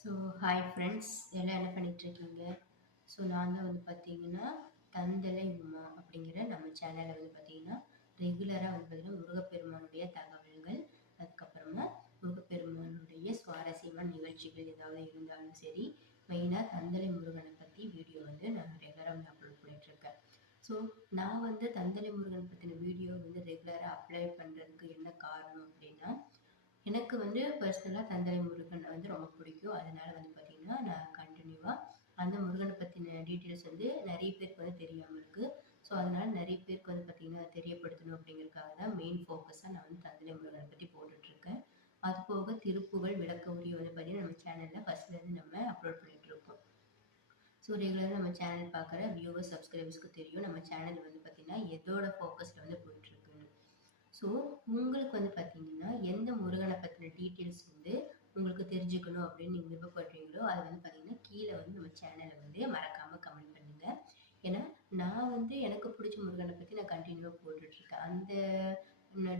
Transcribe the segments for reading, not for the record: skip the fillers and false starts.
So hi friends, எல்லாம் என்ன பண்ணிகிட்ருக்கீங்க? ஸோ நான் தான் வந்து பார்த்தீங்கன்னா தந்தலை உமா அப்படிங்கிற நம்ம சேனலில் வந்து பார்த்தீங்கன்னா ரெகுலராக வந்து பார்த்தீங்கன்னா முருகப்பெருமானுடைய தகவல்கள், அதுக்கப்புறமா முருகப்பெருமானுடைய சுவாரஸ்யமான நிகழ்ச்சிகள் ஏதாவது இருந்தாலும் சரி, மெயினாக தந்தலை முருகனை பற்றி வீடியோ வந்து நான் ரெகுலராக வந்து அப்லோட் பண்ணிகிட்ருக்கேன். ஸோ நான் வந்து தந்தலை முருகன் பற்றின வீடியோ வந்து ரெகுலராக அப்ளை பண்ணுறதுக்கு என்ன காரணம் அப்படின்னா, எனக்கு வந்து பர்சனலாக தந்தலை முருகன் வந்து ரொம்ப பிடிக்கும். அதனால வந்து பார்த்தீங்கன்னா, நான் கன்டினியூவா அந்த முருகனை பத்தின டீட்டெயில்ஸ் வந்து நெறைய பேருக்கு வந்து தெரியாம இருக்கு. ஸோ, அதனால நெறைய பேருக்கு வந்து பார்த்தீங்கன்னா, தெரியப்படுத்தணும் அப்படிங்கிறதுக்காக தான் மெயின் ஃபோக்கஸா நான் வந்து தந்தலை முருகனை பத்தி போட்டுட்ருக்கேன். அது போக திருப்புகழ், விளக்க உரை வந்து பார்த்தீங்கன்னா, நம்ம சேனல்ல ஃபர்ஸ்ட்லேருந்து நம்ம அப்லோட் பண்ணிட்டுருக்கோம். ஸோ, ரெகுலரா நம்ம சேனல் பார்க்குற வியூவர்ஸ், சப்ஸ்கிரைபர்ஸ்க்கு தெரியும். நம்ம சேனல் வந்து பார்த்தீங்கன்னா, எதோட ஃபோக்கஸ்ல வந்து போயிட்டுருக்குன்னு. ஸோ, உங்களுக்கு வந்து பார்த்தீங்கன்னா, எந்த முருகன பத்தின டீட்டெயில்ஸ் வந்து உங்களுக்கு தெரிஞ்சுக்கணும் அப்படின்னு நீங்க விருப்பப்படுறீங்களோ, அத வந்து பார்த்தீங்கன்னா, கீழ வந்து நம்ம சேனல்ல வந்து மறக்காம கமெண்ட் பண்ணுங்க. ஏன்னா, நான் வந்து எனக்கு புடிச்ச முருகன பத்தி நான் கன்டினியூவா போட்டுட்ருக்கேன். அந்த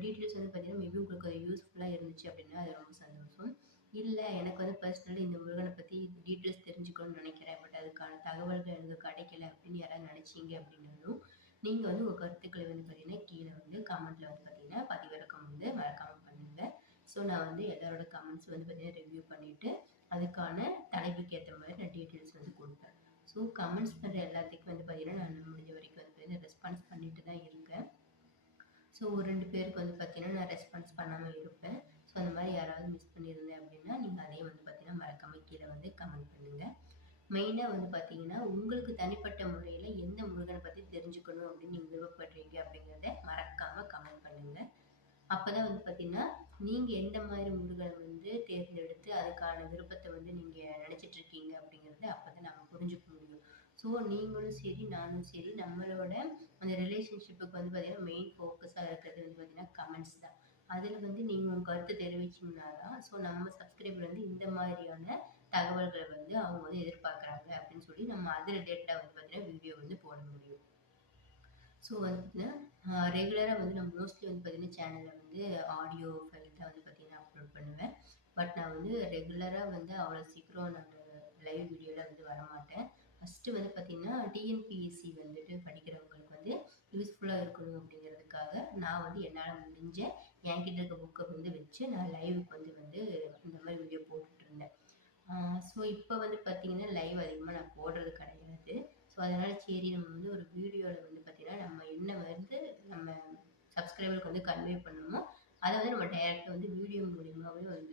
டீட்டெயில்ஸ் வந்து பார்த்தீங்கன்னா, மேபி உங்களுக்கு அது யூஸ்ஃபுல்லா இருந்துச்சு அப்படின்னா, அது ரொம்ப சந்தோஷம். இல்ல, எனக்கு வந்து பர்சனலி இந்த முருகன பத்தி டீட்டெயில்ஸ் தெரிஞ்சுக்கணும்னு நெனைக்கிறேன். பட் அதுக்கான தகவல்கள் எனக்கு கிடைக்கல அப்படின்னு யாராவது நெனைச்சீங்க அப்படின்னாலும், நீங்க வந்து உங்க கருத்துக்கள வந்து பார்த்தீங்கன்னா, கீழ வந்து கமெண்ட்ல வந்து பார்த்தீங்கன்னா, பதிவிறக்கம் வந்து மறக்காம பண்ணுங்க. ஸோ, நான் வந்து எல்லாரோட கமெண்ட்ஸ் வந்து பார்த்தீங்கன்னா, ரிவ்யூ பண்ணிட்டு, அதுக்கான தலைப்புக்கு ஏத்த மாரி நான் டீட்டெயில்ஸ் வந்து குடுப்பேன். ஸோ, கமெண்ட்ஸ் பண்ற எல்லாத்துக்கும் வந்து பார்த்தீங்கன்னா, நான் முடிஞ்ச வரைக்கும் வந்து பார்த்தீங்கன்னா, ரெஸ்பான்ஸ் பண்ணிட்டு தான் இருக்கேன். ஸோ, ஒரு 2 பேருக்கு வந்து பார்த்தீங்கன்னா, நான் ரெஸ்பான்ஸ் பண்ணாம இருப்பேன். ஸோ, அந்த மாரி யாராவது மிஸ் பண்ணியிருந்தேன் அப்படின்னா, நீங்க அதையும் வந்து பார்த்தீங்கன்னா, மறக்காம கீழ வந்து கமெண்ட் பண்ணுங்க. மெயினா வந்து பார்த்தீங்கன்னா, உங்களுக்கு தனிப்பட்ட முறையில எந்த முருகன பத்தி தெரிஞ்சுக்கணும் அப்படின்னு நீங்க விருப்பப்படுறீங்க அப்படிங்கிறத மறக்காம கமெண்ட் பண்ணுங்க. அப்பதான் வந்து பார்த்தீங்கன்னா, நீங்க எந்த மாரி முருகன வந்து தேர்ந்தெடுத்து அதுக்கான விருப்பத்த வந்து நீங்க நெனச்சிட்டு இருக்கீங்க அப்படிங்கிறத அப்பதான் நம்ம புரிஞ்சுக்க முடியும். ஸோ, நீங்களும் சரி, நானும் சரி, நம்மளோட அந்த ரிலேஷன்ஷிப்புக்கு வந்து பார்த்தீங்கன்னா, மெயின் ஃபோக்கஸா இருக்கிறது வந்து பார்த்தீங்கன்னா, கமெண்ட்ஸ் தான். அதுல வந்து நீங்க உங்க கருத்து தெரிவிச்சீங்கன்னா தான், ஸோ நம்ம சப்ஸ்கிரைபர் வந்து இந்த மாதிரியான தகவல்கள வந்து அவங்க வந்து எதிர்பார்க்குறாங்க அப்படின்னு சொல்லி நம்ம அது ரிலேட்டடா வந்து பார்த்தீங்கன்னா, வீடியோ வந்து போட முடியும். ஸோ வந்து பார்த்தீங்கன்னா, ரெகுலரா வந்து நான் மோஸ்ட்லி வந்து பார்த்தீங்கன்னா, சேனல்ல வந்து ஆடியோ ஃபைல் தான் வந்து பார்த்தீங்கன்னா, அப்லோட் பண்ணுவேன். பட் நான் வந்து ரெகுலரா வந்து அவ்வளோ சீக்கிரம் நானு லைவ் வீடியோல வந்து வரமாட்டேன். ஃபர்ஸ்ட்டு வந்து பார்த்தீங்கன்னா, டிஎன்பிஎஸ்சி வந்துட்டு படிக்கிறவங்களுக்கு வந்து யூஸ்ஃபுல்லா இருக்கணும் அப்படிங்கிறதுக்காக, நான் வந்து என்னால முடிஞ்ச என்கிட்ட இருக்க புக்க வந்து வச்சு நான் லைவுக்கு வந்து இந்த மாரி வீடியோ போட்டுட்டுருந்தேன். ஆ ஸோ இப்ப வந்து பார்த்தீங்கன்னா, லைவ் அதிகமா நான் போடுறது கிடையாது. ஸோ அதனால சரி, நம்ம வந்து ஒரு வீடியோல வந்து பார்த்தீங்கன்னா, நம்ம என்ன வந்து நம்ம சப்ஸ்கிரைபருக்கு வந்து கன்வே பண்ணணுமோ, அத வந்து நம்ம டைரக்ட்டா வந்து வீடியோ மூலியமாவே வந்து